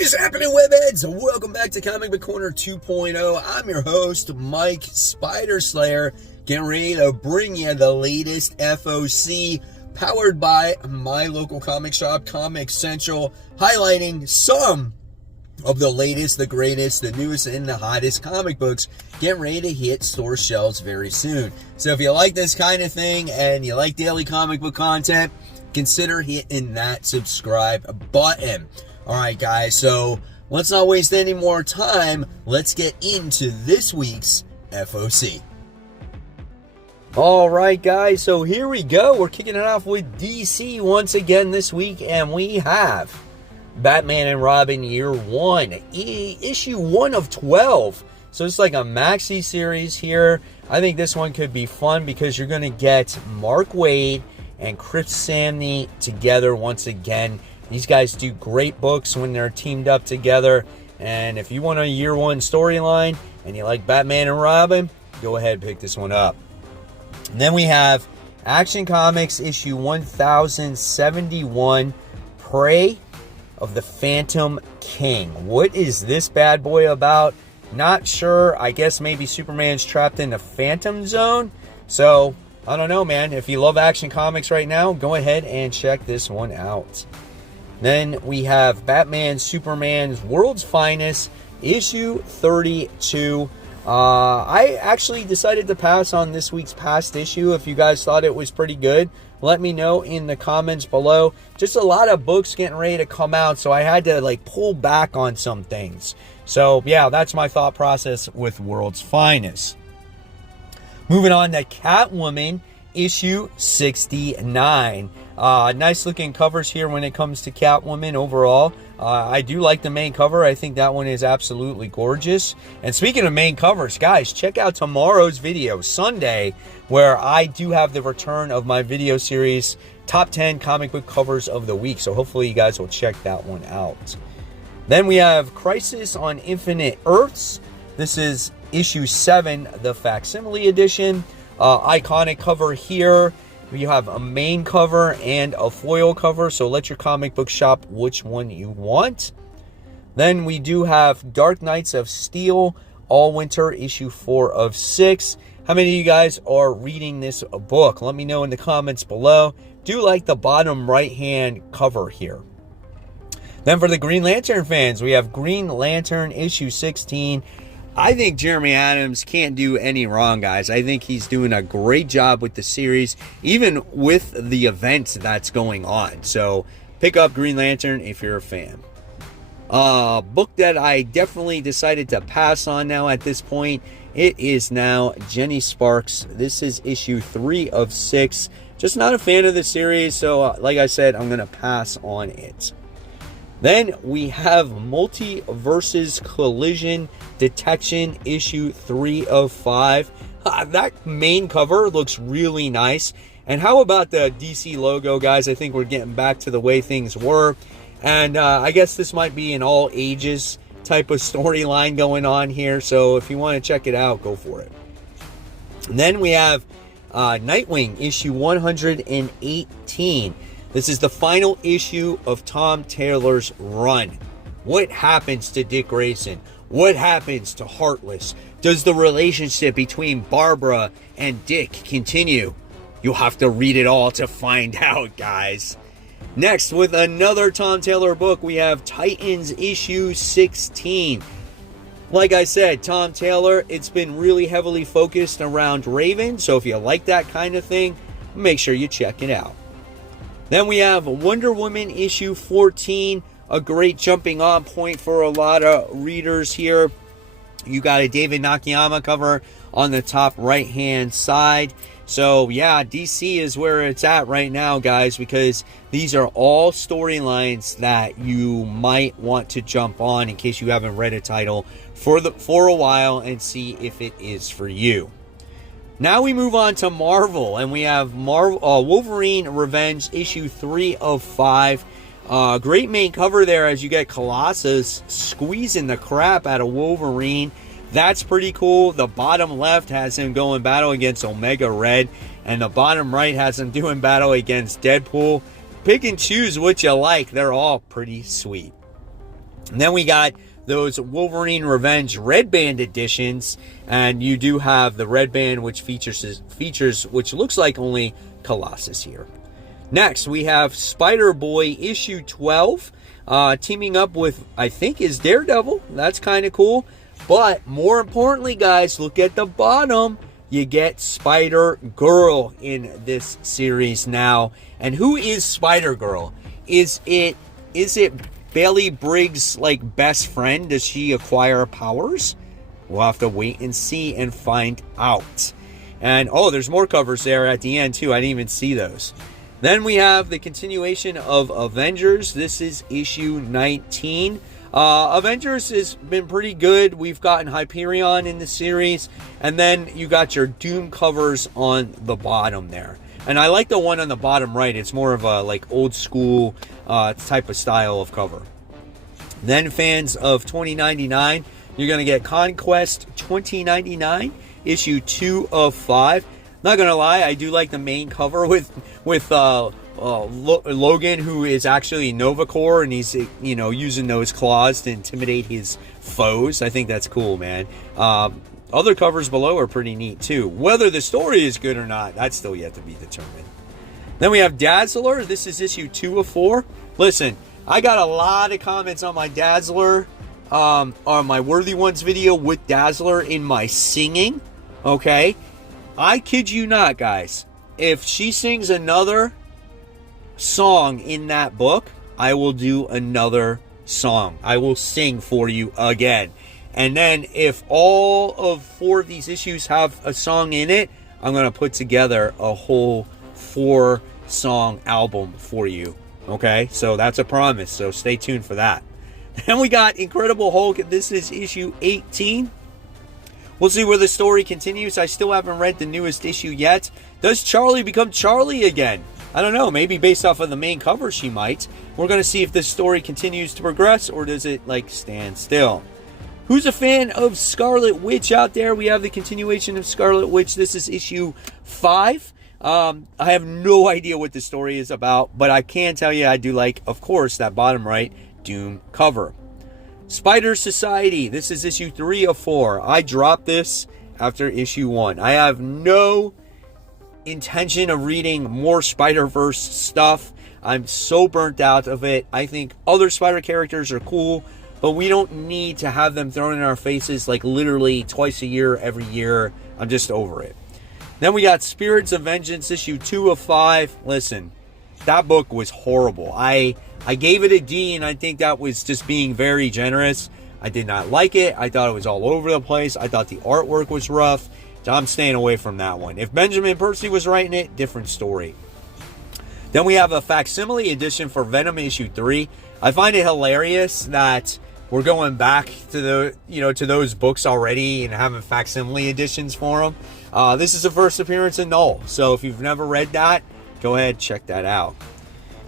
What is happening, webheads? Welcome back to Comic Book Corner 2.0. I'm your host, Mike Spider Slayer, getting ready to bring you the latest FOC, powered by my local comic shop, Comic Central, highlighting some of the latest, the greatest, the newest, and the hottest comic books getting ready to hit store shelves very soon. So if you like this kind of thing and you like daily comic book content, consider hitting that subscribe button. Alright guys, so let's not waste any more time. Let's get into this week's FOC. Alright guys, so here we go. We're kicking it off with DC once again this week, and we have Batman and Robin Year 1, issue 1 of 12. So it's like a maxi series here. I think this one could be fun because you're going to get Mark Waid and Chris Samnee together once again. These guys do great books when they're teamed up together. And if you want a Year 1 storyline and you like Batman and Robin, go ahead and pick this one up. And then we have Action Comics issue 1071, Prey of the Phantom King. What is this bad boy about? Not sure. I guess maybe Superman's trapped in the Phantom Zone. So, I don't know, man. If you love Action Comics right now, go ahead and check this one out. Then we have Batman Superman's World's Finest, issue 32. I actually decided to pass on this week's past issue. If you guys thought it was pretty good, let me know in the comments below. Just a lot of books getting ready to come out, so I had to pull back on some things. So yeah, that's my thought process with World's Finest. Moving on to Catwoman, issue 69. Nice looking covers here when it comes to Catwoman overall. I do like the main cover. I think that one is absolutely gorgeous. And speaking of main covers, guys, check out tomorrow's video, Sunday, where I do have the return of my video series, Top 10 Comic Book Covers of the Week. So hopefully you guys will check that one out. Then we have Crisis on Infinite Earths. This is issue 7, the facsimile edition. Iconic cover here. You have a main cover and a foil cover, so let your comic book shop which one you want. Then we do have Dark Knights of Steel, All Winter, issue 4 of 6. How many of you guys are reading this book? Let me know in the comments below. Do like the bottom right-hand cover here. Then for the Green Lantern fans, we have Green Lantern, issue 16. I think Jeremy Adams can't do any wrong, guys. I think he's doing a great job with the series, even with the events that's going on. So pick up Green Lantern if you're a fan. Book that I definitely decided to pass on now at this point. It is now Jenny Sparks. This is issue 3 of 6. Just not a fan of the series, so like I said, I'm going to pass on it. Then we have Multiverses Collision Detection, issue 3 of 5. That main cover looks really nice. And how about the DC logo, guys? I think we're getting back to the way things were. And I guess this might be an all ages type of storyline going on here. So if you want to check it out, go for it. And then we have Nightwing, issue 118. This is the final issue of Tom Taylor's run. What happens to Dick Grayson? What happens to Heartless? Does the relationship between Barbara and Dick continue? You'll have to read it all to find out, guys. Next, with another Tom Taylor book, we have Titans issue 16. Like I said, Tom Taylor, it's been really heavily focused around Raven. So if you like that kind of thing, make sure you check it out. Then we have Wonder Woman issue 14, a great jumping on point for a lot of readers here. You got a David Nakayama cover on the top right hand side. So yeah, DC is where it's at right now, guys, because these are all storylines that you might want to jump on in case you haven't read a title for a while and see if it is for you. Now we move on to Marvel, and we have Wolverine Revenge, issue 3 of 5. Great main cover there as you get Colossus squeezing the crap out of Wolverine. That's pretty cool. The bottom left has him going battle against Omega Red, and the bottom right has him doing battle against Deadpool. Pick and choose what you like. They're all pretty sweet. And then we got those Wolverine Revenge Red Band editions, and you do have the Red Band, which features which looks like only Colossus here. Next, we have Spider-Boy issue 12, teaming up with, I think, is Daredevil. That's kind of cool. But more importantly, guys, look at the bottom. You get Spider-Girl in this series now. And who is Spider-Girl? Is it Bailey Briggs' like best friend? Does she acquire powers? We'll have to wait and see and find out. And oh, there's more covers there at the end too. I didn't even see those. Then we have the continuation of Avengers. This is issue 19. Avengers has been pretty good. We've gotten Hyperion in the series. And then you got your Doom covers on the bottom there. And I like the one on the bottom right. It's more of a like old school type of style of cover. Then fans of 2099, you're going to get Conquest 2099, issue 2 of 5. Not going to lie, I do like the main cover with Logan, who is actually Nova Corps, and he's, you know, using those claws to intimidate his foes. I think that's cool, man. Other covers below are pretty neat too. Whether the story is good or not, that's still yet to be determined. Then we have Dazzler. This is issue 2 of 4. Listen, I got a lot of comments on my Dazzler, on my Worthy Ones video with Dazzler in my singing. Okay, I kid you not, guys. If she sings another song in that book, I will do another song. I will sing for you again. And then if all of 4 of these issues have a song in it, I'm going to put together a whole 4-song album for you. Okay? So that's a promise. So stay tuned for that. Then we got Incredible Hulk. This is issue 18. We'll see where the story continues. I still haven't read the newest issue yet. Does Charlie become Charlie again? I don't know. Maybe based off of the main cover, she might. We're going to see if this story continues to progress, or does it, like, stand still. Who's a fan of Scarlet Witch out there? We have the continuation of Scarlet Witch. This is issue 5. I have no idea what the story is about, but I can tell you I do like, of course, that bottom right Doom cover. Spider Society. This is issue 3 of 4. I dropped this after issue 1. I have no intention of reading more Spider-Verse stuff. I'm so burnt out of it. I think other Spider characters are cool, but we don't need to have them thrown in our faces like literally twice a year, every year. I'm just over it. Then we got Spirits of Vengeance, issue 2 of 5. Listen, that book was horrible. I gave it a D, and I think that was just being very generous. I did not like it. I thought it was all over the place. I thought the artwork was rough. So I'm staying away from that one. If Benjamin Percy was writing it, different story. Then we have a facsimile edition for Venom issue 3. I find it hilarious that we're going back to the, to those books already and having facsimile editions for them. This is the first appearance in Null. So if you've never read that, go ahead, check that out.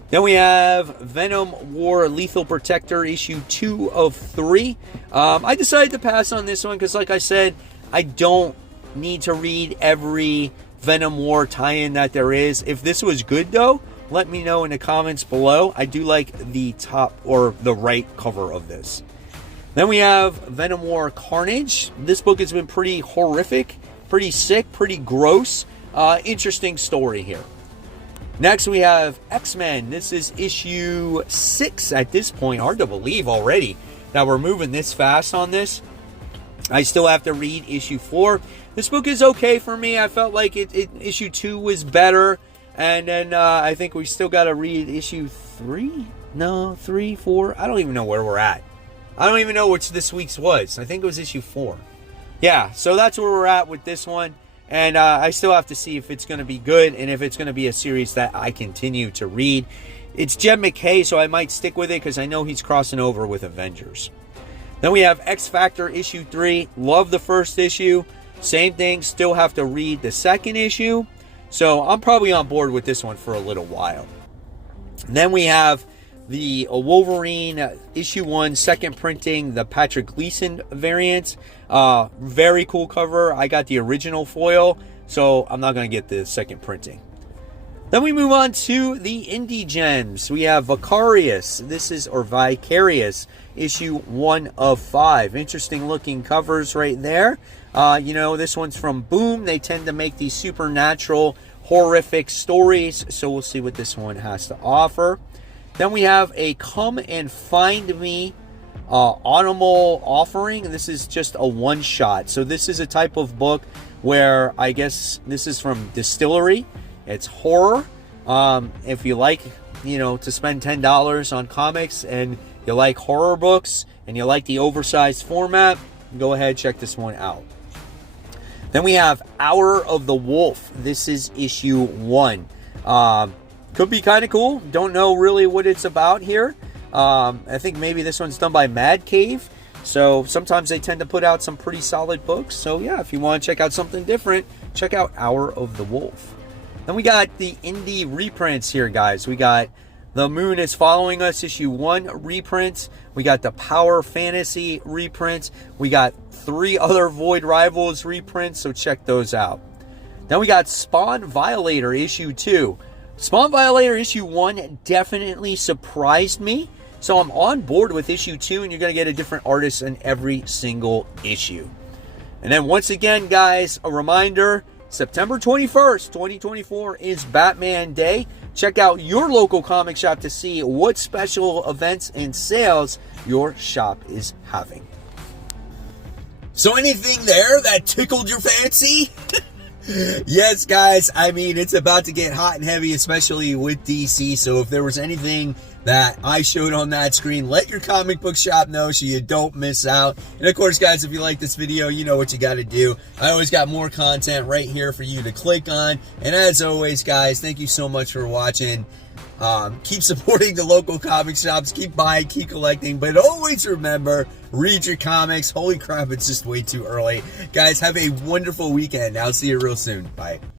Then we have Venom War Lethal Protector issue 2 of 3. I decided to pass on this one because, like I said, I don't need to read every Venom War tie-in that there is. If this was good, though, let me know in the comments below. I do like the top or the right cover of this. Then we have Venom War Carnage. This book has been pretty horrific, pretty sick, pretty gross. Interesting story here. Next, we have XMen. This is issue 6 at this point. Hard to believe already that we're moving this fast on this. I still have to read issue 4. This book is okay for me. I felt like issue 2 was better. And then I think we still got to read issue 3? No, 3, 4? I don't even know where we're at. I don't even know which this week's was. I think it was issue 4. Yeah, so that's where we're at with this one. And I still have to see if it's going to be good and if it's going to be a series that I continue to read. It's Jed McKay, so I might stick with it because I know he's crossing over with Avengers. Then we have XFactor issue 3. Love the first issue. Same thing, still have to read the second issue. So I'm probably on board with this one for a little while. And then we have the Wolverine issue 1 second printing, the Patrick Gleason variant. Very cool cover. I got the original foil, so I'm not going to get the second printing. Then we move on to the indie gems. We have Vicarius. Vicarius, issue 1 of 5. Interesting looking covers right there. This one's from Boom. They tend to make these supernatural, horrific stories. So we'll see what this one has to offer. Then we have a Come and Find Me Autumnal Offering. This is just a one-shot. So this is a type of book where I guess this is from Distillery. It's horror. If you like, to spend $10 on comics and you like horror books and you like the oversized format, go ahead, check this one out. Then we have Hour of the Wolf. This is issue 1. Could be kind of cool. Don't know really what it's about here. I think maybe this one's done by Mad Cave. So sometimes they tend to put out some pretty solid books. So yeah, if you want to check out something different, check out Hour of the Wolf. Then we got the indie reprints here, guys. We got The Moon is Following Us, issue 1 reprint. We got the Power Fantasy reprint. We got 3 other Void Rivals reprints, so check those out. Then we got Spawn Violator, issue 2. Spawn Violator, issue 1 definitely surprised me. So I'm on board with issue 2, and you're going to get a different artist in every single issue. And then once again, guys, a reminder, September 21st, 2024 is Batman Day. Check out your local comic shop to see what special events and sales your shop is having. So anything there that tickled your fancy? Yes, guys, it's about to get hot and heavy, especially with DC. So if there was anything that I showed on that screen, let your comic book shop know so you don't miss out. And of course, guys, if you like this video, you know what you got to do. I always got more content right here for you to click on. And as always, guys, thank you so much for watching. Keep supporting the local comic shops. Keep buying, keep collecting. But always remember, read your comics. Holy crap, it's just way too early. Guys, have a wonderful weekend. I'll see you real soon. Bye.